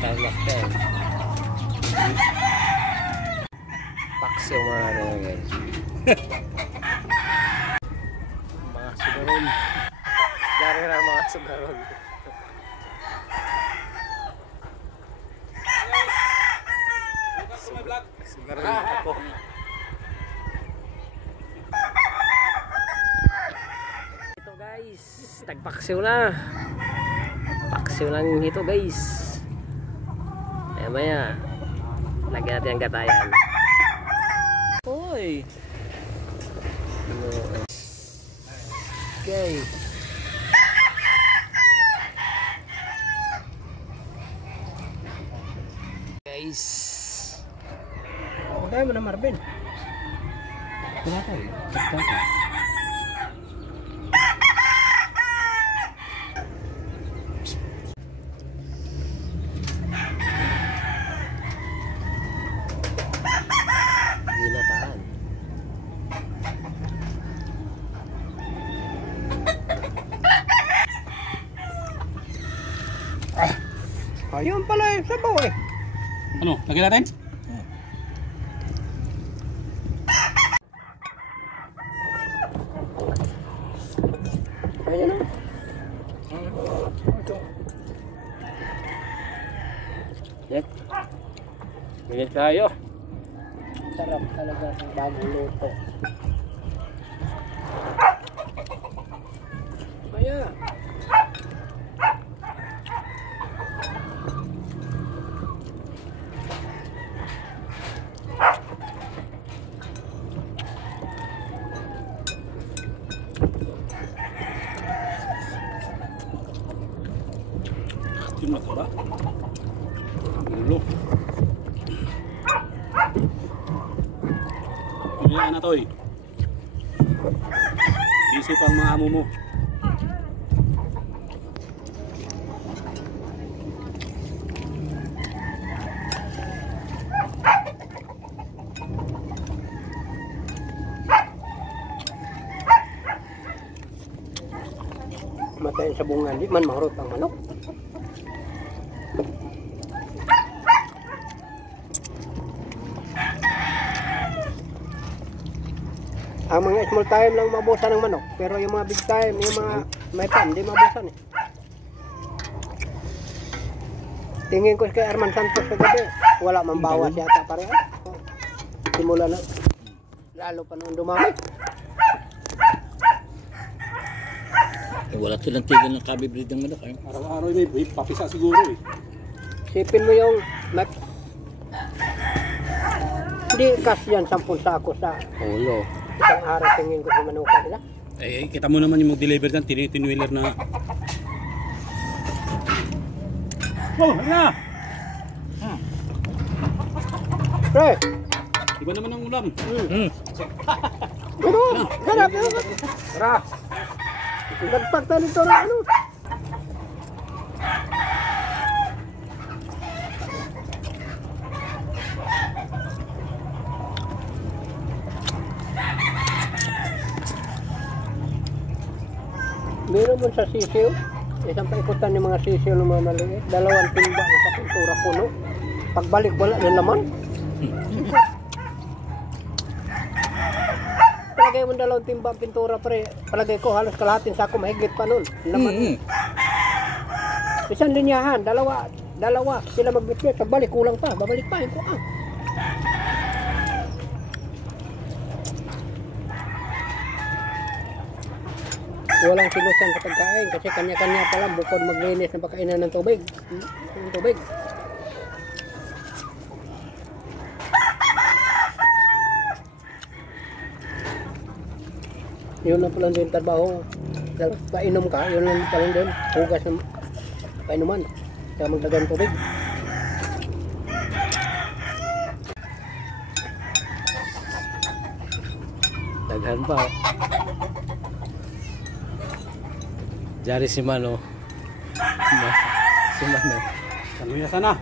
tarlac yan. Paksyo mga ano guys. Mga sugarol. Dari na mga sugarol. Sugarol ako. Ito guys, tagpaksyo na. Paksyo lang ito guys. Maya lagyan natin ang gatayan. Hoy. Okay. Guys. Tayo mo na Marvin. Kenapa? Ginataan. Ayun pala eh, sabaw eh. Ano, lagyan natin? Ayun o. Yan. Ganyan tayo. Sarap talaga ng bagong luto. Maya. Yung mataba. Ulo. Pagyan na to eh. Busy pang mga amo mo. Matayin sa bungan, di man mahurot ang manok. Ang mga small time lang mabusan ng manok, pero yung mga big time, yung mga may pan, di mabusan eh. Tingin ko kay Arman Santos kagabi, wala man bawas yata pareha. Simula na, lalo pa noong dumami. Wala silang tigil ng kabibrid ng manok. Araw-araw may papisa siguro eh. Sipin mo yung hindi kas yan 10 sako sa Ulo. isang araw, tingin ko sa manuka nila. Eh, kita mo naman yung mag-deliver dyan, tinwheeler na. Oh, na! Pre! Iba naman ang ulam. Ganun! Ganap! Tara! Nagpag tayo nito na ano? Meron mo sa sisiw, isang paikutan ng mga sisiw ng mga maliit, 2 timba sa pintura puno. Pagbalik wala ng laman. Palagay mo 2 timba pintura pre, palagay ko halos kalahating sako mahigit pa nun. Laman. Isang linyahan, dalawa sila magbitbit, pagbalik kulang pa, babalik pa yung kuang. Walang silusan sa pagkain kasi kanya-kanya pa lang bukod maglinis ng pagkainan ng tubig. Tubig. Yun lang pala din trabaho. Painom ka, yun lang pala din. Hugas ng painuman. Kaya magdagan tubig. Daghan pa. Jari si Mano. Si Mano. Saluya sana.